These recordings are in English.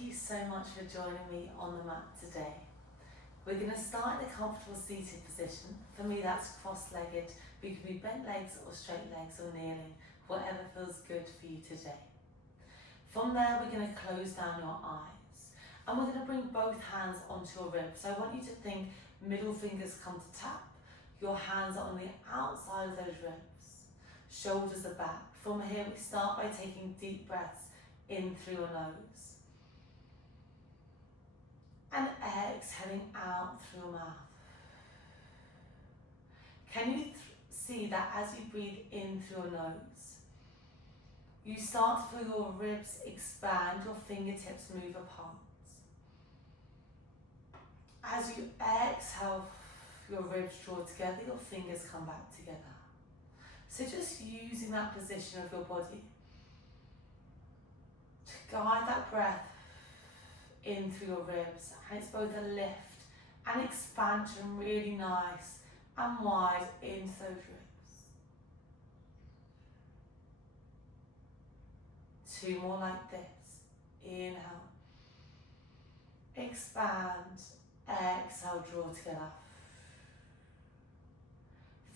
you so much for joining me on the mat today. We're going to start in a comfortable seated position. For me that's cross-legged, but you can be bent legs or straight legs or kneeling, whatever feels good for you today. From there we're going to close down your eyes and we're going to bring both hands onto your ribs. So I want you to think middle fingers come to tap, your hands are on the outside of those ribs, shoulders are back. From here we start by taking deep breaths in through your nose and exhaling out through your mouth. Can you see that as you breathe in through your nose, you start to feel your ribs expand, your fingertips move apart. As you exhale, your ribs draw together, your fingers come back together. So just using that position of your body to guide that breath in through your ribs, and it's both a lift and expansion, really nice and wide into those ribs. 2 more like this. Inhale, expand, exhale, draw together.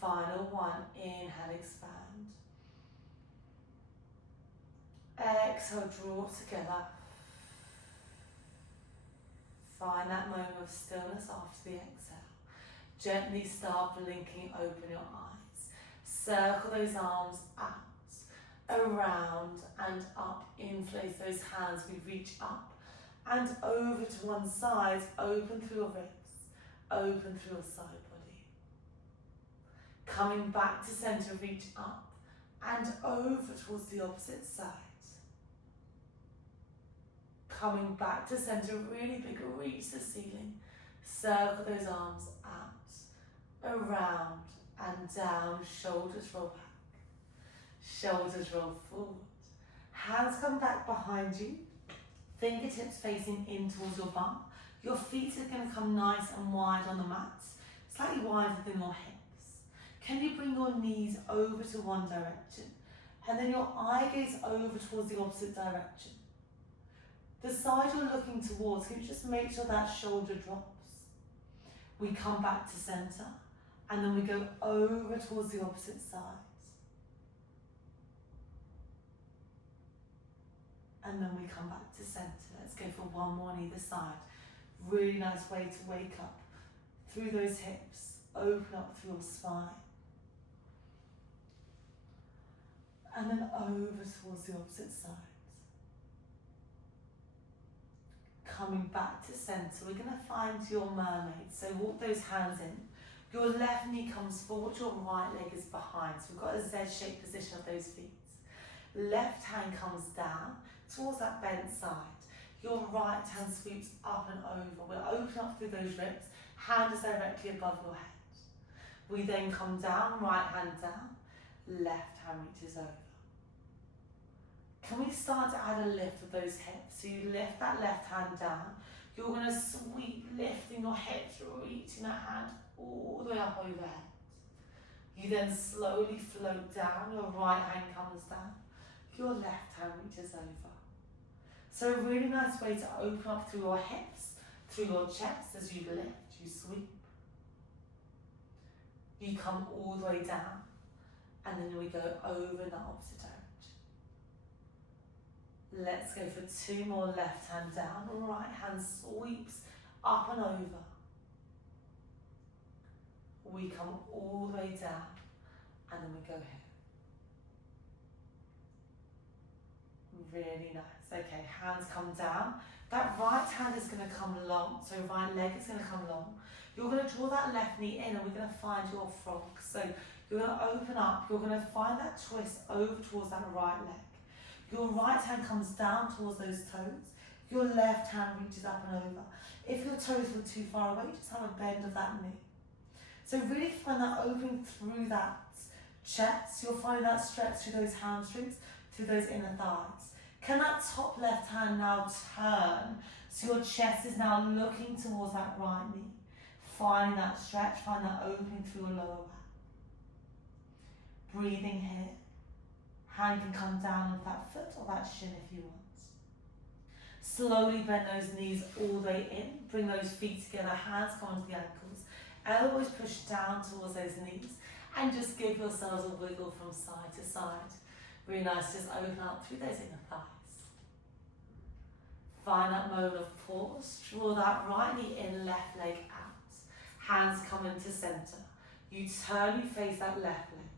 Final one, inhale, expand. Exhale, draw together. Find that moment of stillness after the exhale. Gently start blinking, open your eyes. Circle those arms out, around and up. Inflate those hands, we reach up and over to one side. Open through your ribs, open through your side body. Coming back to center, reach up and over towards the opposite side. Coming back to center, really big, reach the ceiling. Circle those arms out, around and down. Shoulders roll back, shoulders roll forward. Hands come back behind you, fingertips facing in towards your bum. Your feet are going to come nice and wide on the mat, slightly wider than your hips. Can you bring your knees over to one direction and then your eye gaze over towards the opposite direction? The side you're looking towards, can you just make sure that shoulder drops? We come back to center and then we go over towards the opposite side. And then we come back to center. Let's go for one more on either side. Really nice way to wake up through those hips, open up through your spine. And then over towards the opposite side. Coming back to center, we're going to find your mermaid. So walk those hands in. Your left knee comes forward, your right leg is behind. So we've got a Z-shaped position of those feet. Left hand comes down towards that bent side. Your right hand sweeps up and over. We'll open up through those ribs. Hand is directly above your head. We then come down, right hand down, left hand reaches over. Can we start to add a lift with those hips? So you lift that left hand down. You're going to sweep, lifting your hips, reaching that hand all the way up overhead. You then slowly float down. Your right hand comes down. Your left hand reaches over. So a really nice way to open up through your hips, through your chest as you lift, you sweep. You come all the way down and then we go over in the opposite direction. Let's go for 2 more. Left hand down, right hand sweeps up and over. We come all the way down and then we go here. Really nice. Okay, hands come down. That right hand is going to come long, so right leg is going to come long. You're going to draw that left knee in and we're going to find your frog. So you're going to open up, you're going to find that twist over towards that right leg. Your right hand comes down towards those toes. Your left hand reaches up and over. If your toes were too far away, just have a bend of that knee. So really find that opening through that chest. You'll find that stretch through those hamstrings, through those inner thighs. Can that top left hand now turn so your chest is now looking towards that right knee? Find that stretch, find that opening through your lower back. Breathing here. Hand can come down with that foot or that shin if you want. Slowly bend those knees all the way in. Bring those feet together, hands come onto the ankles. Elbows push down towards those knees. And just give yourselves a wiggle from side to side. Really nice, just open up through those inner thighs. Find that moment of pause. Draw that right knee in, left leg out. Hands come into center. You turn, you face that left leg.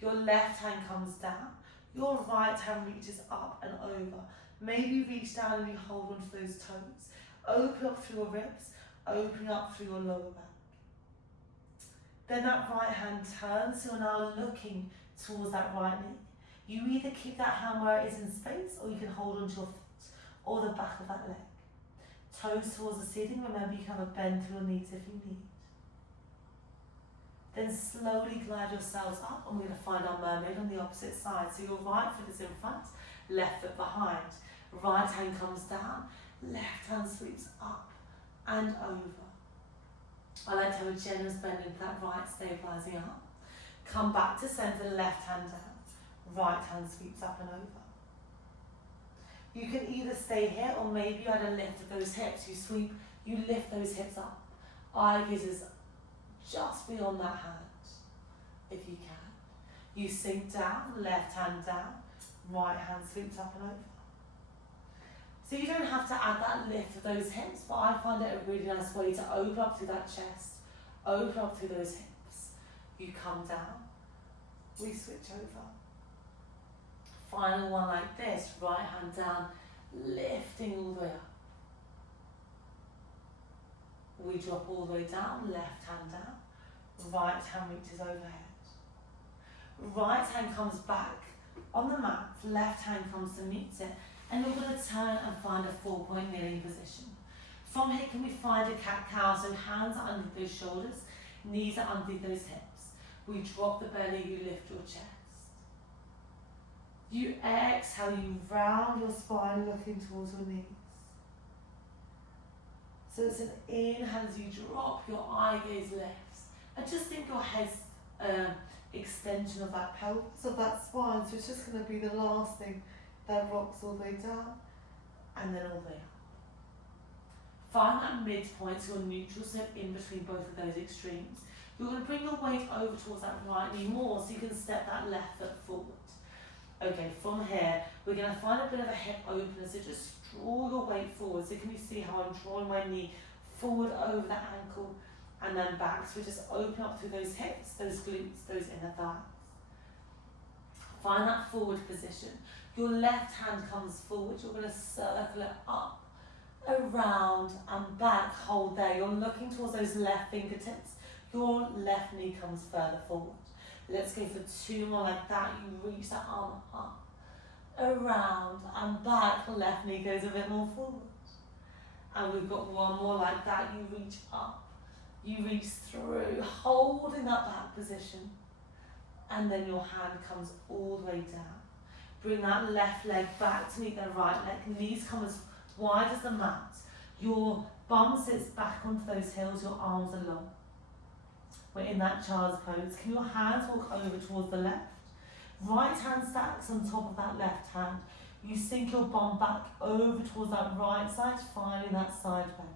Your left hand comes down. Your right hand reaches up and over. Maybe reach down and you hold onto those toes. Open up through your ribs, opening up through your lower back. Then that right hand turns, so you're now looking towards that right knee. You either keep that hand where it is in space, or you can hold onto your foot or the back of that leg. Toes towards the ceiling. Remember, you can have a bend through your knees if you need. Then slowly glide yourselves up, and we're going to find our mermaid on the opposite side. So your right foot is in front, left foot behind. Right hand comes down, left hand sweeps up and over. I like to have a generous bend into that right stabilising arm. Come back to centre, left hand down, right hand sweeps up and over. You can either stay here, or maybe you add a lift of those hips. You sweep, you lift those hips up. Eye gaze is just beyond that hand, if you can. You sink down, left hand down, right hand sweeps up and over. So you don't have to add that lift of those hips, but I find it a really nice way to open up through that chest, open up through those hips. You come down, we switch over. Final one like this, right hand down, lifting all the way up. We drop all the way down, left hand down, right hand reaches overhead. Right hand comes back on the mat, left hand comes to meet it, and you're going to turn and find a 4-point kneeling position. From here, can we find a cat-cow? So hands are underneath those shoulders, knees are underneath those hips. We drop the belly, you lift your chest. You exhale, you round your spine, looking towards your knees. So it's an inhale as you drop, your eye gaze lifts. And just think your head's extension of that pelvis, of that spine. So it's just going to be the last thing that rocks all the way down and then all the way up. Find that midpoint, so your neutral, so in between both of those extremes. You're going to bring your weight over towards that right knee more, so you can step that left foot forward. Okay, from here, we're going to find a bit of a hip opener, so just draw your weight forward. So can you see how I'm drawing my knee forward over that ankle and then back? So we just open up through those hips, those glutes, those inner thighs. Find that forward position. Your left hand comes forward, you're going to circle it up, around and back, hold there. You're looking towards those left fingertips. Your left knee comes further forward. Let's go for 2 more like that. You reach that arm up, around and back. Left knee goes a bit more forward. And we've got 1 more like that. You reach up, you reach through, holding that back position. And then your hand comes all the way down. Bring that left leg back to meet the right leg. Knees come as wide as the mat. Your bum sits back onto those heels, your arms are long. We're in that child's pose. Can your hands walk over towards the left? Right hand stacks on top of that left hand. You sink your bum back over towards that right side, finding that side bend.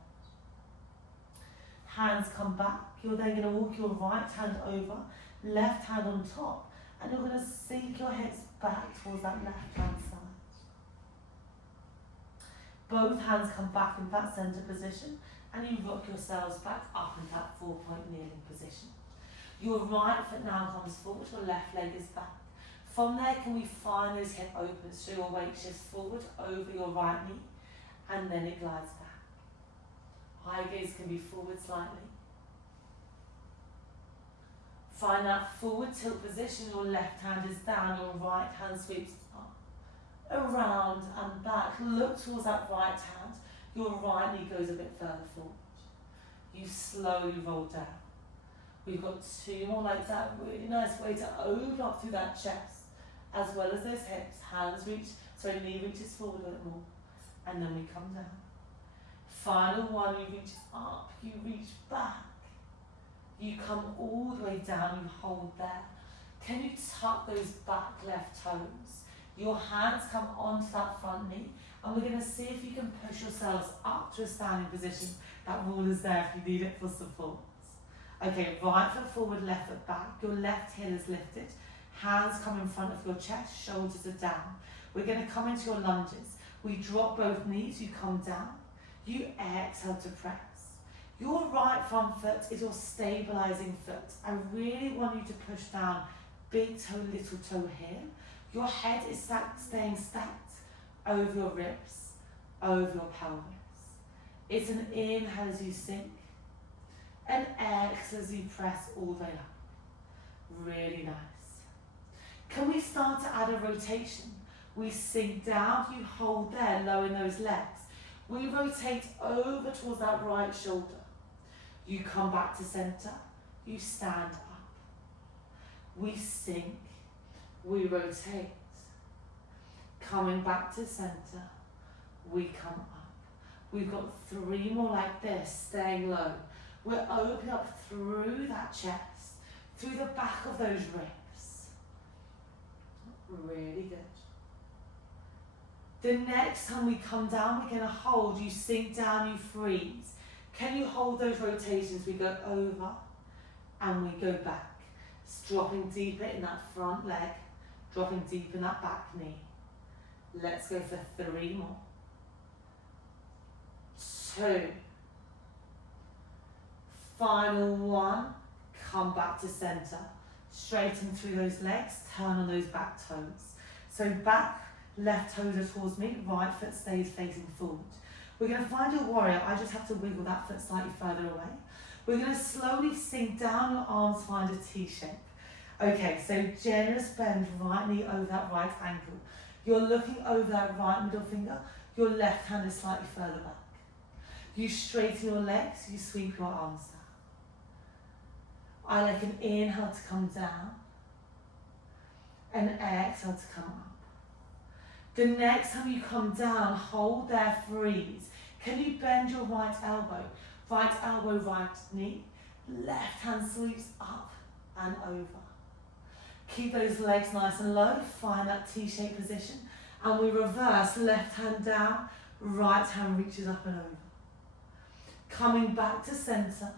Hands come back. You're then going to walk your right hand over, left hand on top, and you're going to sink your hips back towards that left hand side. Both hands come back in that center position, and you rock yourselves back up into that 4-point kneeling position. Your right foot now comes forward, your left leg is back. From there, can we find those hip opens, so your weight shifts forward over your right knee, and then it glides back. Eye gaze can be forward slightly. Find that forward tilt position, your left hand is down, your right hand sweeps up, around and back. Look towards that right hand, your right knee goes a bit further forward. You slowly roll down. We've got 2 more like that. Really nice way to open up through that chest, as well as those hips. Hands reach, sorry, knee reaches forward a bit more, and then we come down. Final one, you reach up, you reach back. You come all the way down, you hold there. Can you tuck those back left toes? Your hands come onto that front knee, And we're going to see if you can push yourselves up to a standing position. That rule is there if you need it for support. Okay, right foot forward, left foot back. Your left heel is lifted. Hands come in front of your chest, shoulders are down. We're going to come into your lunges. We drop both knees, you come down. You exhale to press. Your right front foot is your stabilizing foot. I really want you to push down, big toe, little toe here. Your head is staying stacked over your ribs, over your pelvis. It's an inhale as you sink, and exhale as you press all the way up. Really nice. Can we start to add a rotation? We sink down, you hold there, lowering those legs. We rotate over towards that right shoulder. You come back to center, you stand up. We sink, we rotate. Coming back to center, we come up. We've got 3 more like this, staying low. We're opening up through that chest, through the back of those ribs. Really good. The next time we come down, we're going to hold. You sink down, you freeze. Can you hold those rotations? We go over and we go back. It's dropping deeper in that front leg, dropping deep in that back knee. Let's go for 3 more. 2. Final 1. Come back to center. Straighten through those legs, turn on those back toes. So back, left toes are towards me, right foot stays facing forward. We're going to find your warrior. I just have to wiggle that foot slightly further away. We're going to slowly sink down, your arms find a T shape. Okay, so generous bend, right knee over that right ankle. You're looking over that right middle finger, your left hand is slightly further back. You straighten your legs, you sweep your arms down. I like an inhale to come down, and exhale to come up. The next time you come down, hold there, freeze. Can you bend your right elbow, right knee, left hand sweeps up and over. Keep those legs nice and low, find that T-shaped position, and we reverse, left hand down, right hand reaches up and over. Coming back to center,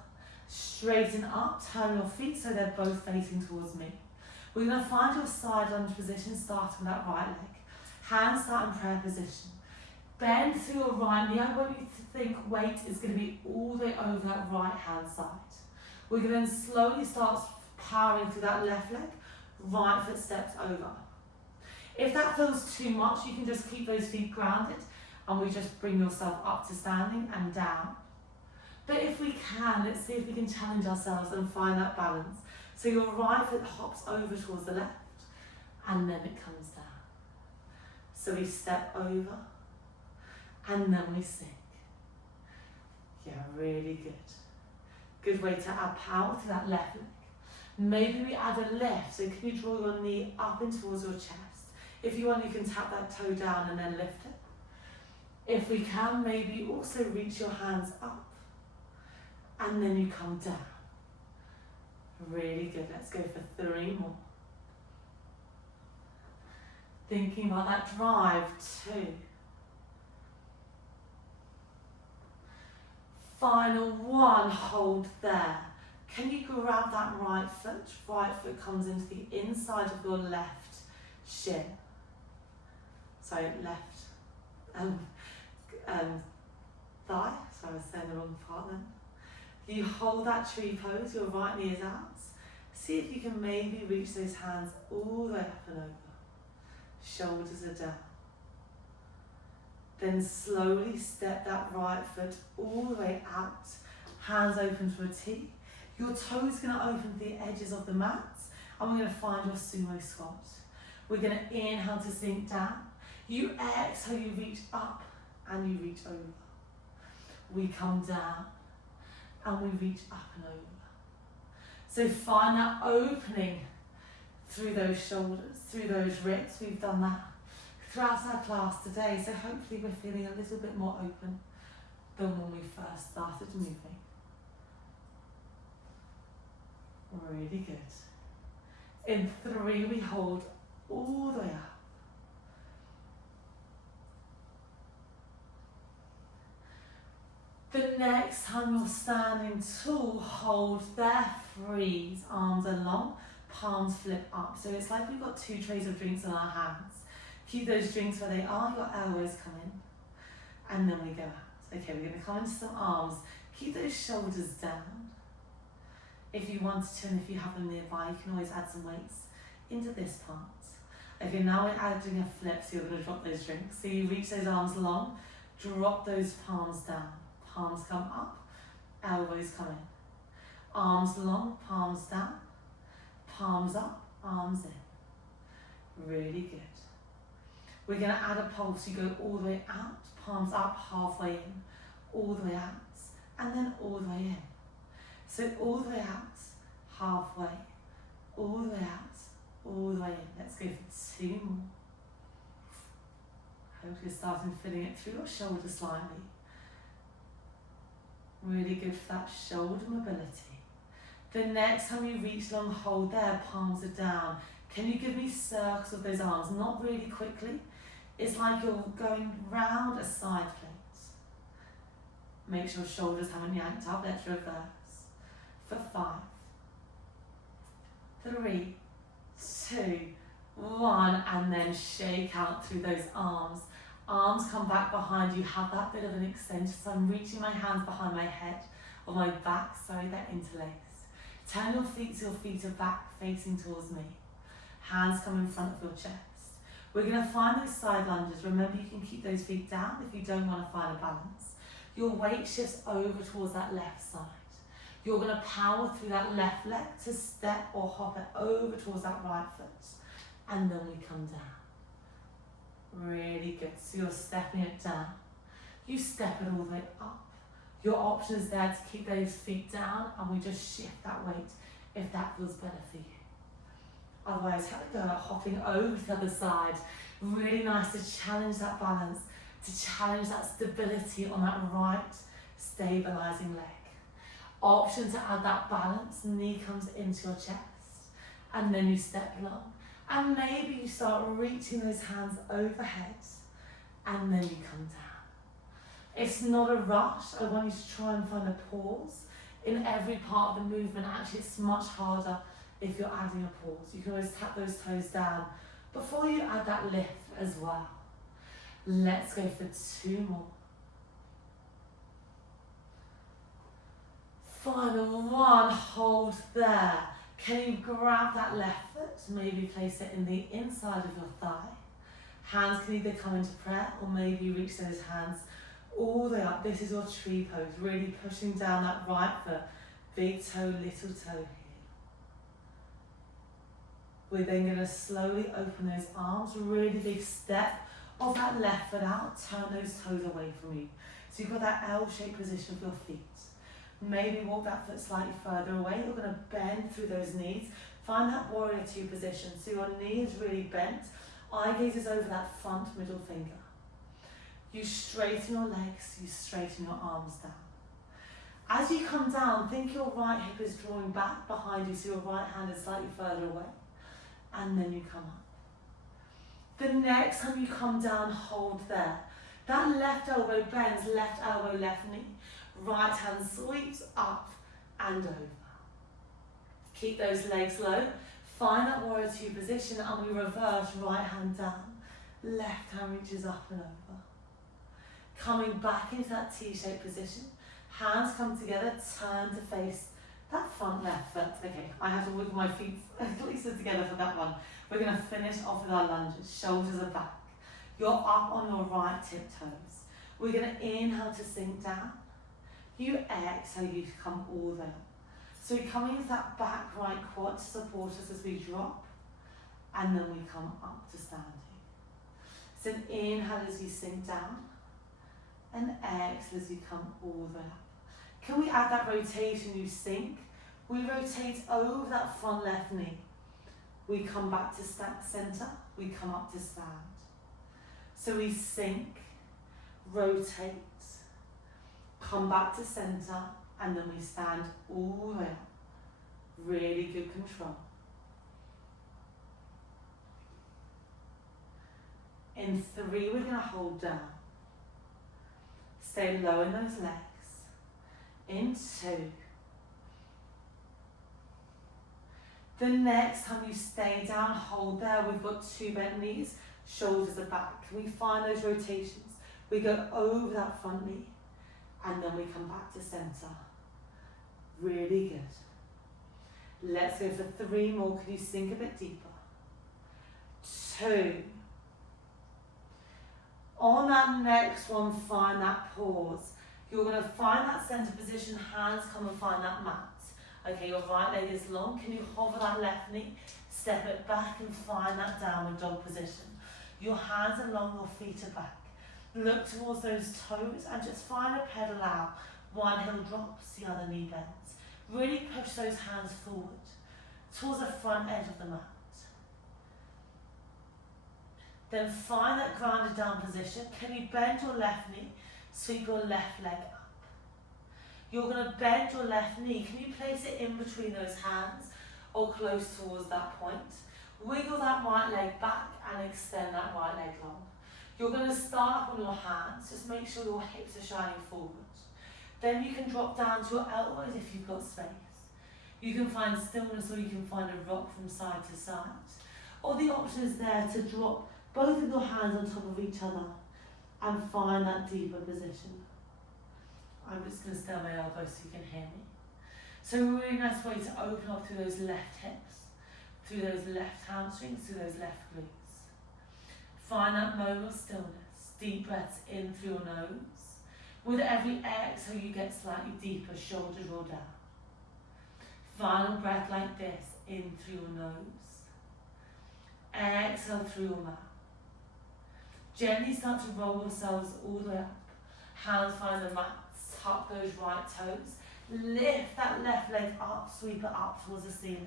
straighten up, turn your feet so they're both facing towards me. We're going to find your side lunge position, starting with that right leg. Hands start in prayer position. Bend through your right knee. I want you to think weight is going to be all the way over that right hand side. We're going to then slowly start powering through that left leg. Right foot steps over. If that feels too much, you can just keep those feet grounded and we just bring yourself up to standing and down. But if we can, let's see if we can challenge ourselves and find that balance. So your right foot hops over towards the left and then it comes down. So we step over and then we sink. Yeah, really good. Good way to add power to that left leg. Maybe we add a lift, so can you draw your knee up in towards your chest? If you want, you can tap that toe down and then lift it. If we can, maybe also reach your hands up and then you come down. Really good. Let's go for 3 more. Thinking about that drive, 2. Final 1, hold there. Can you grab that right foot? Right foot comes into the inside of your left shin. Sorry, left thigh. Sorry, I was saying the wrong part then. You hold that tree pose, your right knee is out. See if you can maybe reach those hands all the way up and over. Shoulders are down. Then slowly step that right foot all the way out. Hands open to a T. Your toes are going to open to the edges of the mats and we're going to find your sumo squat. We're going to inhale to sink down. You exhale, you reach up and you reach over. We come down and we reach up and over. So find that opening through those shoulders, through those ribs. We've done that throughout our class today, so hopefully we're feeling a little bit more open than when we first started moving. Really good. In 3, we hold all the way up. The next time you're standing tall, hold there, freeze, arms are long, palms flip up. So it's like we've got 2 trays of drinks in our hands. Keep those drinks where they are, your elbows come in, and then we go out. Okay, we're going to come into some arms. Keep those shoulders down. If you wanted to, and if you have them nearby, you can always add some weights into this part. Okay, now we're adding a flip, so you're going to drop those drinks. So you reach those arms long, drop those palms down. Palms come up, elbows come in. Arms long, palms down, palms up, arms in. Really good. We're going to add a pulse. You go all the way out, palms up, halfway in, all the way out, and then all the way in. So all the way out, halfway, all the way out, all the way in. Let's go for 2 more. Hope you're starting filling it through your shoulders slightly. Really good for that shoulder mobility. The next time you reach long, hold there, palms are down. Can you give me circles of those arms? Not really quickly. It's like you're going round a side plate. Make sure shoulders haven't yanked up. Let's reverse. For 5, 3, 2, 1, and then shake out through those arms. Arms come back behind you, have that bit of an extension. So I'm reaching my hands behind my head, or my back, sorry, they're interlaced. Turn your feet so your feet are back facing towards me. Hands come in front of your chest. We're going to find those side lunges. Remember, you can keep those feet down if you don't want to find a balance. Your weight shifts over towards that left side. You're going to power through that left leg to step or hop it over towards that right foot. And then we come down. Really good. So you're stepping it down. You step it all the way up. Your option is there to keep those feet down, and we just shift that weight if that feels better for you. Otherwise, have a go at hopping over to the other side. Really nice to challenge that balance, to challenge that stability on that right stabilizing leg. Option to add that balance, knee comes into your chest, and then you step long. And maybe you start reaching those hands overhead, and then you come down. It's not a rush. I want you to try and find a pause in every part of the movement. Actually, it's much harder if you're adding a pause. You can always tap those toes down before you add that lift as well. Let's go for 2 more. Final 1, hold there. Can you grab that left foot, maybe place it in the inside of your thigh. Hands can either come into prayer, or maybe reach those hands all the way up. This is your tree pose, really pushing down that right foot. Big toe, little toe here. We're then going to slowly open those arms, really big step of that left foot out, turn those toes away from you. So you've got that L-shaped position of your feet. Maybe walk that foot slightly further away. You're going to bend through those knees. Find that warrior 2 position. So your knee is really bent. Eye gaze is over that front middle finger. You straighten your legs, you straighten your arms down. As you come down, think your right hip is drawing back behind you, so your right hand is slightly further away. And then you come up. The next time you come down, hold there. That left elbow bends, left elbow, left knee. Right hand sweeps up and over. Keep those legs low. Find that warrior 2 position, and we reverse, right hand down. Left hand reaches up and over. Coming back into that T-shaped position. Hands come together, turn to face that front left foot. Okay, I have to wiggle my feet closer together for that one. We're going to finish off with our lunges. Shoulders are back. You're up on your right tiptoes. We're going to inhale to sink down. You exhale, you come all the way up. So we come into that back right quad to support us as we drop, and then we come up to standing. So inhale as you sink down, and exhale as you come all the way up. Can we add that rotation? You sink, we rotate over that front left knee. We come back to center, we come up to stand. So we sink, rotate, come back to center, and then we stand all the way up. Really good control. In 3, we're going to hold down. Stay low in those legs. in 2. The next time you stay down, hold there. We've got 2 bent knees, shoulders are back. Can we find those rotations? We go over that front knee and then we come back to center. Really good. Let's go for 3 more. Can you sink a bit deeper? 2. On that next one, find that pause. You're going to find that center position, hands come and find that mat. Okay, your right leg is long. Can you hover that left knee, step it back and find that downward dog position. Your hands are long, your feet are back. Look towards those toes and just find a pedal out. One heel drops, the other knee bends. Really push those hands forward towards the front edge of the mat. Then find that grounded down position. Can you bend your left knee, sweep your left leg up? You're going to bend your left knee. Can you place it in between those hands or close towards that point? Wiggle that right leg back and extend that right leg long. You're going to start on your hands. Just make sure your hips are shining forward. Then you can drop down to your elbows if you've got space. You can find stillness or you can find a rock from side to side. Or the option is there to drop both of your hands on top of each other and find that deeper position. I'm just going to stay on my elbows so you can hear me. So a really nice way to open up through those left hips, through those left hamstrings, through those left glutes. Find that moment of stillness. Deep breaths in through your nose. With every exhale you get slightly deeper, shoulders roll down. Final breath like this, in through your nose. Exhale through your mouth. Gently start to roll yourselves all the way up. Hands find the mat, tuck those right toes. Lift that left leg up, sweep it up towards the ceiling.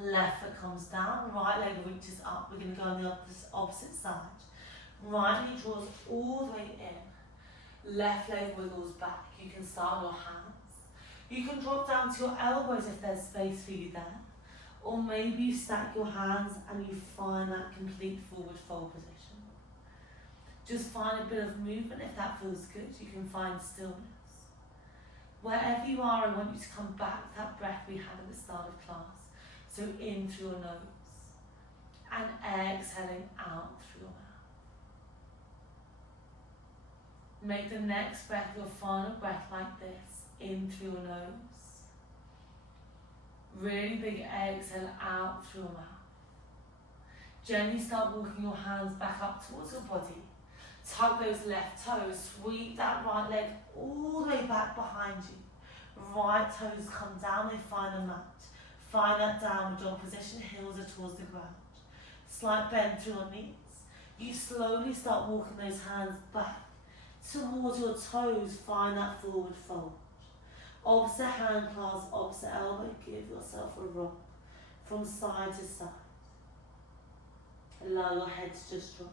Left foot comes down, right leg reaches up. We're going to go on the opposite side. Right knee draws all the way in. Left leg wiggles back. You can start on your hands. You can drop down to your elbows if there's space for you there. Or maybe you stack your hands and you find that complete forward fold position. Just find a bit of movement if that feels good. You can find stillness. Wherever you are, I want you to come back to that breath we had at the start of class. So in through your nose and exhaling out through your mouth. Make the next breath your final breath like this. In through your nose. Really big exhale out through your mouth. Gently start walking your hands back up towards your body. Tuck those left toes, sweep that right leg all the way back behind you. Right toes come down, they find the mat. Find that downward dog position, heels are towards the ground. Slight bend through your knees. You slowly start walking those hands back towards your toes, find that forward fold. Opposite hand clasp, opposite elbow, give yourself a rock from side to side. Allow your head to just drop.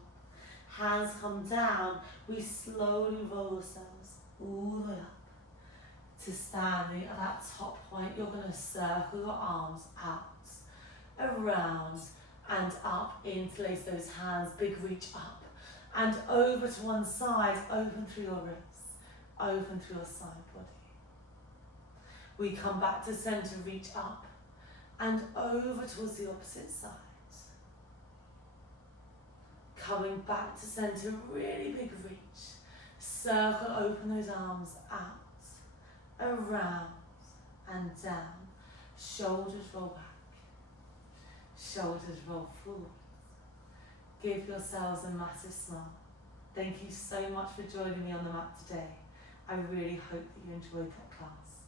Hands come down, we slowly roll ourselves all the way up to standing at that top point. You're going to circle your arms out, around and up, interlace those hands, big reach up and over to one side, open through your ribs, open through your side body. We come back to center, reach up and over towards the opposite side. Coming back to center, really big reach. Circle, open those arms out, around and down. Shoulders roll back, shoulders roll forward. Give yourselves a massive smile. Thank you so much for joining me on the mat today. I really hope that you enjoyed that class.